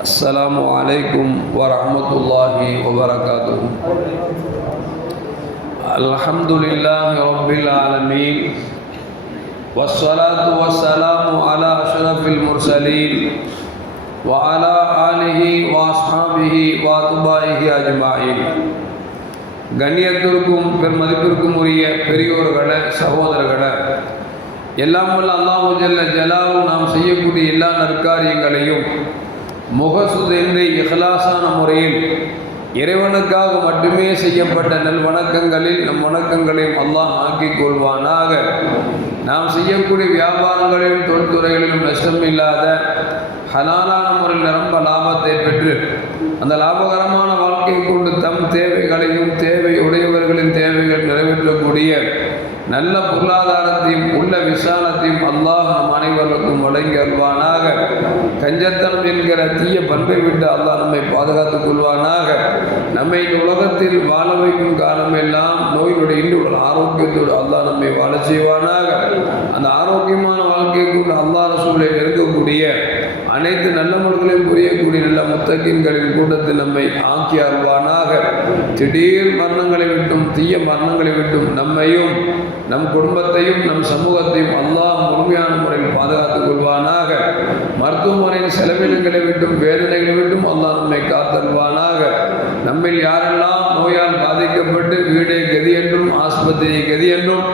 السلام عليكم ورحمة الله وبركاته الحمد لله رب العالمين والصلاة والسلام على أشرف المرسلين وعلى آله وأصحابه وأتباعه أجمعين கண்ணியத்திற்கும் பெருமதிப்பிற்கும் உரிய பெரியோர்களே சகோதரர்களே எல்லாம் வல்ல அல்லாஹு ஜல்ல ஜலாலு நாம் செய்யக்கூடிய எல்லா நற்காரியங்களையும் முகசுதின்றி இஹ்லாசான முறையில் இறைவனுக்காக மட்டுமே செய்யப்பட்ட நல் வணக்கங்களில் நம் வணக்கங்களையும் அல்லாஹ் ஆக்கிக் கொள்வானாக. நாம் செய்யக்கூடிய வியாபாரங்களிலும் தொழில்துறைகளிலும் நஷ்டம் இல்லாத ஹலாலான முறையில் நிரம்ப லாபத்தை பெற்று அந்த லாபகரமான வாழ்க்கையை கொண்டு தம் தேவைகளையும் தேவை உடையவர்களின் தேவைகள் நிறைவேற்றக்கூடிய நல்ல பொருளாதாரத்தையும் உள்ள விசாலத்தையும் அல்லாஹ் நம் அனைவருக்கும் வழங்கி அல்வானாக கஞ்சத்தனம் என்கிற தீய பண்பை விட்டு அல்லாஹ் நம்மை பாதுகாத்துக் கொள்வானாக. நம்மை இந்த உலகத்தில் வாழ வைக்கும் காலமெல்லாம் நோயினுடைய இன்று ஆரோக்கியத்தோடு அல்லாஹ் நம்மை வாழ செய்வானாக. அந்த ஆரோக்கியமான வாழ்க்கையை அல்லாஹ் ரசூலை நெருங்கக்கூடிய அனைத்து நல்ல முறைகளையும் புரியக்கூடிய நல்ல முத்தகின்களின் கூட்டத்தில் நம்மை ஆக்கி அல்வானாக திடீர் மரணங்களை விட்டு தீய மரணங்களை விட்டும் நம்மையும் நம் குடும்பத்தையும் நம் சமூகத்தையும் அல்லாஹ் முழுமையான முறையில் பாதுகாத்துக் கொள்வானாக. மருத்துவமனையின் செலவினங்களை விட்டும் வேதனைகளை விட்டும் அல்லாஹ் நம்மை காத்தல்வானாக நம்மில் யாரெல்லாம் நோயால் பாதிக்கப்பட்டு வீடே கதி என்றும் ஆஸ்பத்திரி கதி என்றும்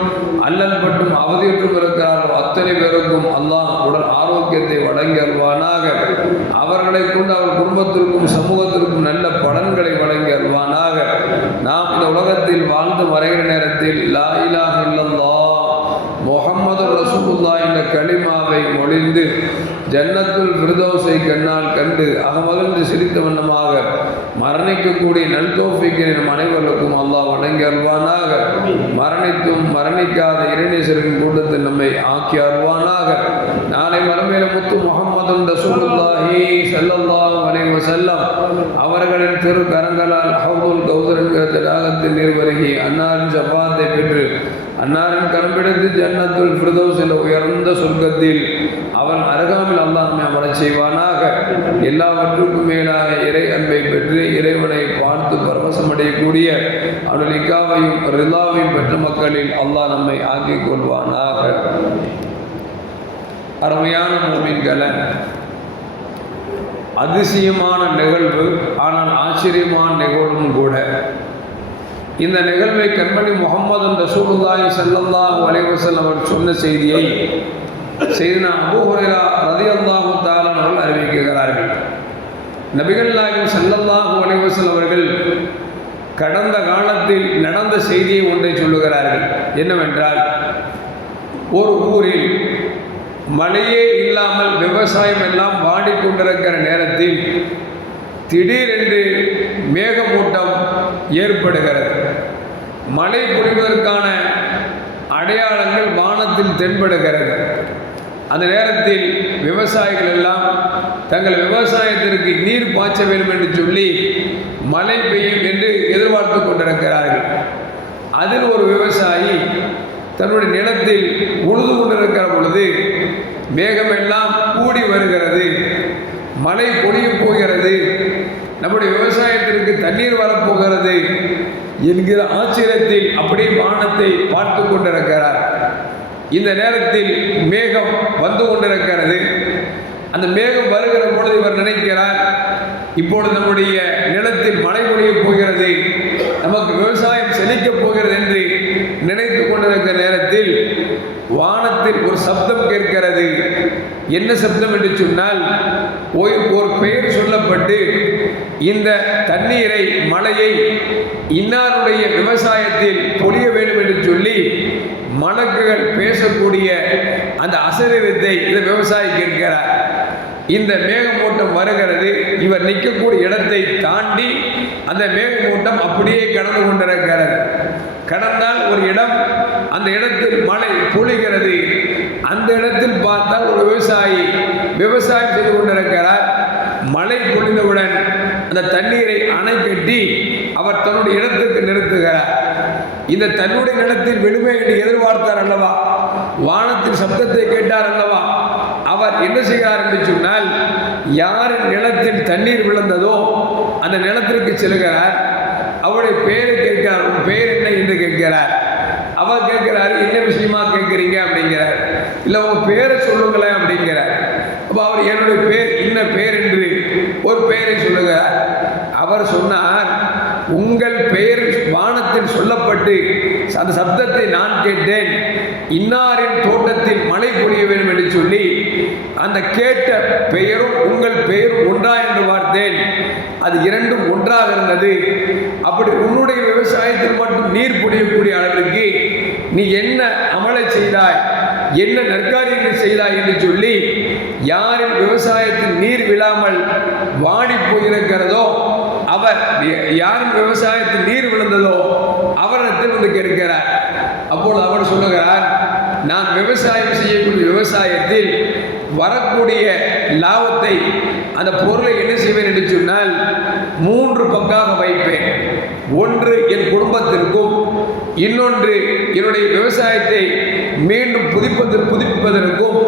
அல்லல் பட்டும் அவதியுற்றும் இருக்கிறார்களோ அத்தனை பேருக்கும் அல்லாஹ் உடல் ஆரோக்கியத்தை வழங்கி அல்வானாக அவர்களை கொண்டு அவர் குடும்பத்திற்கும் சமூகத்திற்கும் நல்ல பலன்களை வழங்கி அல்வானாக நாம் இந்த உலகத்தில் வாழ்ந்து வரைகிற நேரத்தில் லா இலாஹ இல்லல்லா முகமது ரசூல்லா என்ற களிமாவை மொழிந்து ஜன்னத்துல் விருதோசை கண்ணால் கண்டு அகமகிழ்ந்து சிரித்த வண்ணமாக மரணிக்கக்கூடிய நல்தோஃபிக்கினை நம் அனைவருக்கும் அல்லாஹ் வணங்கி அல்வானாக மரணித்தும் மரணிக்காத இறைநேசரின் கூட்டத்தில் நம்மை ஆக்கி அருள்வானாக. நாளை மறுமையில முத்து முகமது ரசூலுல்லாஹி ஸல்லல்லாஹு அலைஹி வஸல்லம் அவர்களின் திரு கரங்களால் ஹவுல் கௌதர் என்கிற தடாகத்தில் நீர்வருகி அன்னாரின் ஜப்பாத்தை பெற்று அன்னாரின் கரம்பிடித்து ஜன்னத்துல் ஃபிரதோஸ் என்ற உயர்ந்த சொர்க்கத்தில் அவன் அருகாமில் அல்லாஹ் நம்மை அமரச் செய்வானாக. எல்லாவற்றுக்கும் மேலாக இறை அன்பை பெற்று இறைவனை பார்த்து பரவசமடையக்கூடிய அவனுடைய இக்காவையும் ரிதாவையும் பெற்ற மக்களில் அல்லாஹ் நம்மை ஆக்கிக் கொள்வானாக. அருமையான மூமின்களை அதிசயமான நிகழ்வு ஆனால் ஆச்சரியமான நிகழ்வும் கூட. இந்த நிகழ்வை கண்மணி முகமது ரசூலுல்லாஹி ஸல்லல்லாஹு அலைஹி வஸல்லம் அவர் சொன்ன செய்தியை செய்தினா அபூ ஹுரைரா ரலியல்லாஹு தஆலா அவர்கள் அறிவிக்கிறார்கள். நபிகள் நாயகம் ஸல்லல்லாஹு அலைஹி வஸல்லம் அவர்கள் கடந்த காலத்தில் நடந்த செய்தியை ஒன்றை சொல்லுகிறார்கள். என்னவென்றால் ஒரு ஊரில் மழையே இல்லாமல் விவசாயம் எல்லாம் வாடிக்கொண்டிருக்கிற நேரத்தில் திடீரென்று மேகமூட்டம் ஏற்படுகிறது. மழை பொழிவதற்கான அடையாளங்கள் வானத்தில் தென்படுகிறது. அந்த நேரத்தில் விவசாயிகள் எல்லாம் தங்கள் விவசாயத்திற்கு நீர் பாய்ச்ச வேண்டும் என்று சொல்லி மழை பெய்யும் என்று எதிர்பார்த்து கொண்டிருக்கிறார்கள். அதில் ஒரு விவசாயி தன்னுடைய நிலத்தில் உழுது கொண்டிருக்கிற பொழுது மேகமெல்லாம் கூடி வருகிறது. மழை பொழிய விவசாயத்திற்கு தண்ணீர் வரப்போகிறது என்கிற ஆச்சரியத்தில் அப்படியே வானத்தை பார்த்து கொண்டிருக்கிறார். இந்த நேரத்தில் மேகம் வந்து கொண்டிருக்கிறது. அந்த மேகம் வருகிற பொழுது இவர் நினைக்கிறார் இப்பொழுது நம்முடைய நிலத்தில் மழை பொழிய போகிறது. நமக்கு விவசாயம் செழிக்கப் போகிறது என்று நினைத்து கொண்டிருக்கிற நேரத்தில் வானத்தில் ஒரு சப்தம் கேட்கிறது. என்ன சப்தம் என்று சொன்னால் ஒரு ஒரு பெயர் சொல்லப்பட்டு இந்த தண்ணீரை மழையை இன்னாருடைய விவசாயத்தில் பொழிய வேண்டும் என்று சொல்லி மணக்குகள் பேசக்கூடிய அந்த அசரீரத்தை இந்த விவசாயி கேட்கிறார். இந்த மேகமூட்டம் வருகிறது. இவர் நிற்கக்கூடிய இடத்தை தாண்டி அந்த மேகமூட்டம் அப்படியே கடந்து கொண்டிருக்கிறது. கடந்தால் ஒரு இடம் அந்த இடத்தில் மழை பொழிகிறது. அந்த இடத்தில் பார்த்தால் ஒரு விவசாயி விவசாயம் செய்து கொண்டிருக்கிறார். மழை பொழிந்தவுடன் அந்த தண்ணீரை அணை கட்டி அவர் தன்னுடைய இடத்துக்கு நிறுத்துகிறார். இந்த தன்னுடைய இடத்தில் விடுமை என்று எதிர்பார்த்தார் அல்லவா? வானத்தின் சப்தத்தை கேட்டார் அல்லவா? என்ன செய்கிறார் என்று சொன்னால் யார் நிலத்தில் தண்ணீர் விழுந்ததோ அந்த நிலத்திற்கு செல்கிறார். அவருடைய பெயரை கேட்கிறார். உன் பெயர் என்ன என்று கேட்கிறார். அவர் கேட்கிறாரு என்ன விஷயமா கேட்குறீங்க? அப்படிங்கிறார். இல்லை உங்கள் பேரை சொல்லுங்களேன் அப்படிங்கிறார். அப்போ அவர் என்னுடைய பேர் இன்ன பேர்? என்று ஒரு பெயரை சொல்லுகிறார். அவர் சொன்னார் உங்கள் பெயர் வானத்தில் சொல்லப்பட்டு அந்த சப்தத்தை நான் கேட்டேன். இன்னாரின் தோட்டத்தில் மழை பொழிய வேண்டும் என்று சொல்லி அந்த கேட்ட பெயரும் உங்கள் பெயரும் ஒன்றா என்று பார்த்தேன். அது இரண்டும் ஒன்றாக இருந்தது. அப்படி உன்னுடைய விவசாயத்தில் மட்டும் நீர் பொழியக்கூடிய அளவிற்கு நீ என்ன அமலை செய்தாய் என்ன நற்காரியங்கள் செய்தாய் என்று சொல்லி யாரின் விவசாயத்தில் நீர் விழாமல் வாடி போயிருக்கிறதோ அவர் விவசாயத்தில் நீர் விழுந்ததோ அவரிடத்தில் வந்து கேட்கிறார். அப்பொழுது அவர் சொல்லுகிறார் நான் விவசாயம் செய்யக்கூடிய விவசாயத்தில் வரக்கூடிய லாபத்தை அந்த பொருளை என்ன செய்வேன் என்று சொன்னால் மூன்று பங்காக வைப்பேன். ஒன்று என் குடும்பத்திற்கும் இன்னொன்று என்னுடைய விவசாயத்தை மீண்டும் புதுப்பது புதுப்பிப்பதற்கும்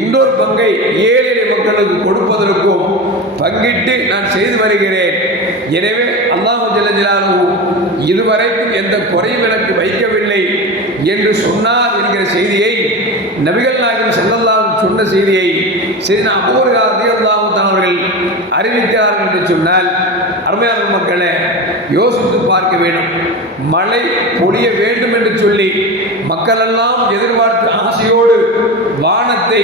இன்னொரு பங்கை ஏழை மக்களுக்கு கொடுப்பதற்கும் பங்கிட்டு நான் செய்து வருகிறேன். எனவே அல்லாஹு ஜலஜலாலு இதுவரைக்கும் எந்த குறையும் எனக்கு வைக்கவில்லை என்று சொன்னார் என்கிற செய்தியை நபிகள் நாயகம் செல்லல்லாம் சொன்ன செய்தியை செய்தி அபூர்வ அதிகல்லாமத்தான் அவர்கள் அறிவிக்கிறார்கள் என்று சொன்னால் அருமையான மக்களை யோசித்து பார்க்க வேண்டும். மழை பொழிய வேண்டும் என்று சொல்லி மக்களெல்லாம் எதிர்பார்த்து ஆசையோடு வானத்தை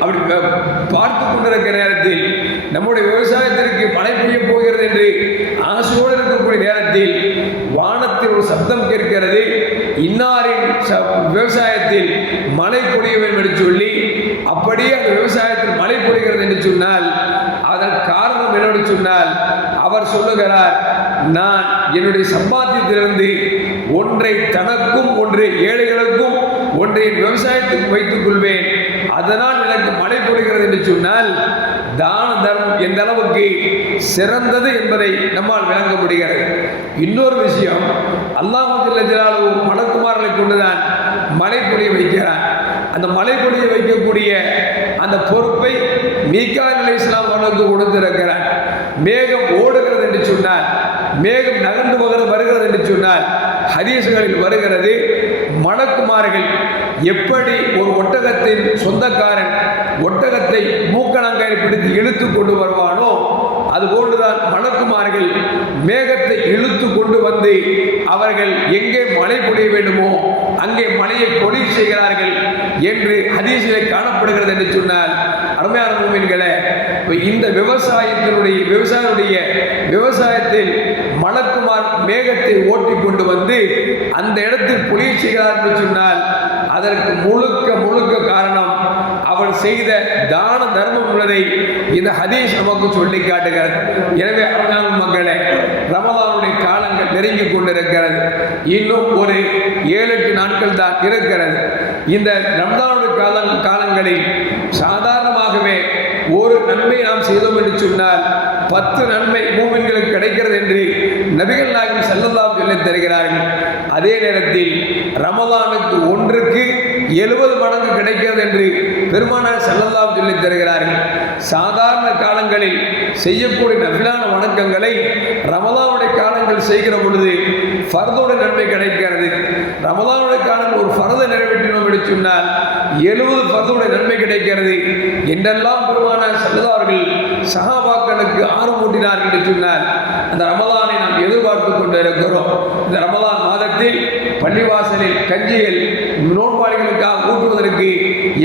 அப்படி பார்த்து கொண்டிருக்கிற நேரத்தில் நம்முடைய விவசாயத்திற்கு மழை பெய்ய போகிறது என்று ஆசையோடு இருக்கக்கூடிய நேரத்தில் வானத்தில் ஒரு சப்தம் கேட்கிறது. இன்னாரின் விவசாயத்தில் மழை பொழிய வேண்டும் என்று சொல்லி அப்படியே அந்த விவசாயத்தில் மழை பொழிகிறது என்று சொன்னால் அதன் காரணம் என்னவென்று சொன்னால் அவர் சொல்லுகிறார் நான் என்னுடைய சம்பாத்தியத்திலிருந்து ஒன்றை தனக்கும் ஒன்றை ஏழைகளுக்கும் ஒன்றை விவசாயத்துக்கு வைத்துக் கொள்வேன். அதனால் எனக்கு மழை பொழிகிறது என்று சொன்னால் தான தர்மம் எந்த அளவுக்கு சிறந்தது என்பதை நம்மால் விளங்க முடிகிறது. இன்னொரு விஷயம் அல்லாஹு மலக்குமார்களை கொண்டுதான் மழை பொழிய வைக்கிறான். அந்த மழை பொழிய வைக்கக்கூடிய அந்த பொறுப்பை மீக்கா நிலை இஸ்லாம் அவர்களுக்கு கொடுத்திருக்கிறார். மேகம் ஓடுகிறது என்று சொன்னால் மேகம் நகர்ந்து வருகிறது வருகிறது என்று சொன்னால் ஹதீசுகளில் வருகிறது மலக்குமார்கள் எப்படி ஒரு ஒட்டகத்தின் சொந்தக்காரன் ஒட்டகத்தை மூக்கணங்காய் பிடித்து இழுத்து கொண்டு வருவானோ அதுபோன்றுதான் மலக்குமார்கள் மேகத்தை இழுத்து கொண்டு வந்து அவர்கள் எங்கே மழை பொழிய வேண்டுமோ அங்கே மழையை பொழி செய்கிறார்கள் என்று ஹதீசிலே காணப்படுகிறது என்று சொன்னால் அருமையான மூமின்களே இந்த விவசாயத்தினுடைய விவசாயினுடைய விவசாயத்தில் மலக்குமார் மேகத்தை ஓட்டி கொண்டு வந்து அந்த இடத்தில் பொழிய செய்கிறார் என்று சொன்னால் அதற்கு முழுக்க முழுக்க காரணம் அவள் செய்த தான தர்மம் உள்ளதை இந்த ஹதீஷ் நமக்கு சொல்லி காட்டுகிறது. எனவே அருமையான மக்களே ரமலானுடைய காலங்கள் நெருங்கி கொண்டிருக்கிறது. இன்னும் ஒரு ஏழு எட்டு நாட்கள் தான் இருக்கிறது. இந்த ரம்தானுடைய கால காலங்களில் சாதாரணமாகவே ஒரு நன்மை நாம் செய்தோம் என்று சொன்னால் பத்து நன்மை மூமின்களுக்கு கிடைக்கிறது என்று நபிகள் நாயகம் செல்லலாம் சொல்லி தருகிறார்கள். அதே நேரத்தில் ரமலானுக்கு ஒன்றுக்கு எழுபது மடங்கு கிடைக்கிறது என்று பெருமானார் செல்லலாம் சொல்லி தருகிறார்கள். சாதாரண காலங்களில் செய்யக்கூடிய நபிலான வணக்கங்களை ரமதாவுடைய காலங்கள் செய்கிற பொழுது ஃபர்தோட நன்மை கிடைக்கிறது. ரமதாவுடைய காலம் ஒரு ஃபரதை நிறைவேற்றினோம் என்று சொன்னால் எழுபது ஃபர்தோட நன்மை கிடைக்கிறது. என்றெல்லாம் பெருமானார் செல்லதார்கள் சஹாபாக்களுக்கு ஆர்வமூட்டினார்கள் என்று சொன்னால் அந்த ரமதானை நாம் எதிர்பார்த்து கொண்டு இருக்கிறோம் இந்த மாத மாதத்தில் பள்ளிவாசலில் கஞ்சிகள் நோன்பாளிகளுக்காக ஊட்டுவதற்கு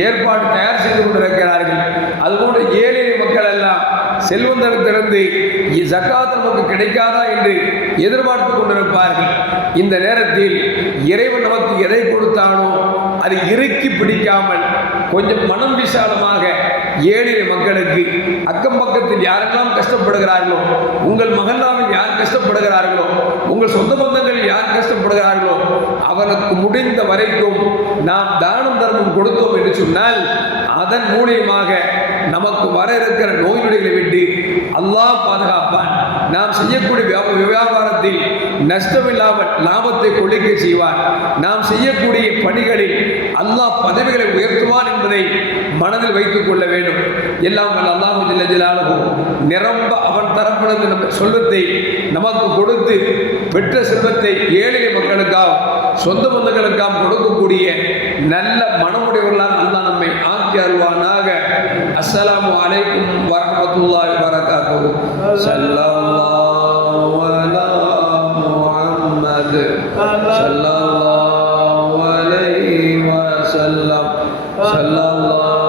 ஏற்பாடு தயார் செய்து கொண்டிருக்கிறார்கள். அதுபோன்று ஏழை மக்கள் எல்லாம் செல்வந்தரத்திலிருந்து ஜக்காத் நமக்கு கிடைக்காதா என்று எதிர்பார்த்து கொண்டிருப்பார்கள். இந்த நேரத்தில் இறைவன் நமக்கு எதை கொடுத்தானோ அதை இறுக்கி பிடிக்காமல் கொஞ்சம் மனம் விசாலமாக ஏழை மக்களுக்கு அக்கம் பக்கத்தில் யாரெல்லாம் கஷ்டப்படுகிறார்களோ உங்கள் மகல்லாவில் யார் கஷ்டப்படுகிறார்களோ உங்கள் சொந்த பந்தங்களில் யார் கஷ்டப்படுகிறார்களோ அவனுக்கு முடிந்த வரைக்கும் நாம் தானம் தர்மம் கொடுத்தோம் என்று சொன்னால் அதன் மூலியமாக நமக்கு வர இருக்கிற நோய் நொடிகளை விட்டு அல்லாஹ் பாதுகாப்பான். நாம் செய்யக்கூடிய வியா- வியாபாரத்தில் நஷ்டமில்லாமல் லாபத்தை கொள்ளிக்க செய்வான் நாம் செய்யக்கூடிய பணிகளில் அல்லாஹ் பதவிகளை உயர்த்துவான் என்பதை மனதில் வைத்துக் கொள்ள வேண்டும். எல்லாம் வல்ல அல்லாஹு ஜல்ல நிரம்ப அவன் தரப்பினது நம்ம செல்வத்தை நமக்கு கொடுத்து பெற்ற செல்வத்தை ஏழை மக்களுக்காக சொந்த பந்தங்களுக்காக கொடுக்கக்கூடிய நல்ல மனமுடையவர்களாக அல்லாஹ் நம்மை معاف السلام عليكم ورحمة الله وبركاته صلی محمد وسلم